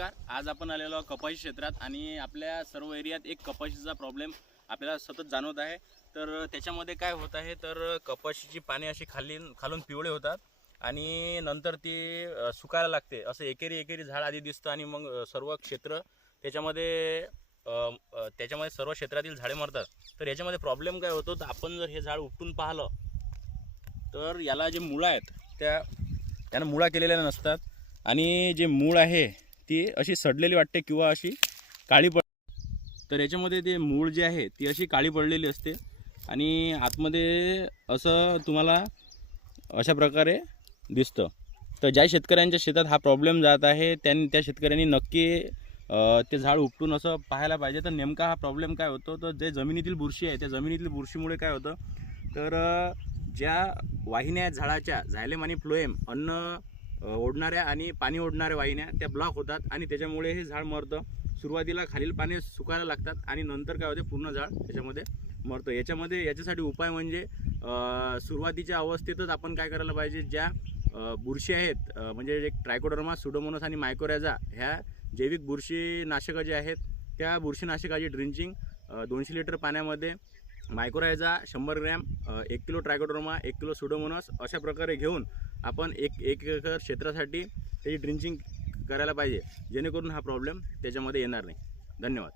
नमस्कार. आज आपण आलेलो आहोत कपाशी क्षेत्रात आणि आपल्या सर्व एरियात एक कपाशीचा प्रॉब्लेम आपल्याला सतत जाणवत आहे. तर त्याच्यामध्ये काय होत आहे, तर कपाशीची पाने अशी खालून पिवळे होतात आणि नंतर ती सुकायला लागते. असं एकेरी झाड आधी दिसतं आणि मग सर्व क्षेत्र त्याच्यामध्ये सर्व क्षेत्रातील झाडे मरतात. तर याच्यामध्ये प्रॉब्लेम काय होतो, तर आपण जर हे झाड उपटून पाहिलं तर याला जे मुळं आहेत त्यानं मुळा केलेल्या नसतात आणि जे मूळ आहे ती अशी सडलेली वाटते किंवा अशी काळी तर याच्यामध्ये ते मूळ जे आहे ती अशी काळी पडलेली असते आणि आतमध्ये असं तुम्हाला अशा प्रकारे दिसतं. तर ज्या शेतकऱ्यांच्या शेतात हा प्रॉब्लेम जात आहे त्या शेतकऱ्यांनी नक्की ते झाड उपटून असं पाहायला पाहिजे. तर नेमका हा प्रॉब्लेम काय होतो, तर जे जमिनीतील बुरशी आहे त्या जमिनीतील बुरशीमुळे काय होतं, तर ज्या वाहिन्या झाडाच्या झायलेम आणि फ्लोएम अन्न ओढणाऱ्या आणि पाणी ओढणाऱ्या वाहिन्या त्या ब्लॉक होतात आणि त्याच्यामुळे हे झाड मरतं. सुरुवातीला खालील पाने सुकायला लागतात आणि नंतर काय होते, पूर्ण झाड त्याच्यामध्ये मरतं. याच्यासाठी उपाय म्हणजे सुरुवातीच्या अवस्थेतच आपण काय करायला पाहिजे, ज्या बुरशी आहेत म्हणजे एक ट्रायकोडर्मा, सुडोमोनास आणि मायकोरॅझा ह्या जैविक बुरशीनाशक जे आहेत त्या बुरशीनाशकाची ड्रिंचिंग 200 लिटर पाण्यामध्ये मायकोरॅझा 100 gram, 1 kilo Trichoderma, 1 kilo Pseudomonas अशा प्रकारे घेऊन आपण एक एकर क्षेत्रासाठी त्याची ड्रिंचिंग करायला पाहिजे, जेणेकरून हा प्रॉब्लेम त्याच्यामध्ये येणार नाही. धन्यवाद.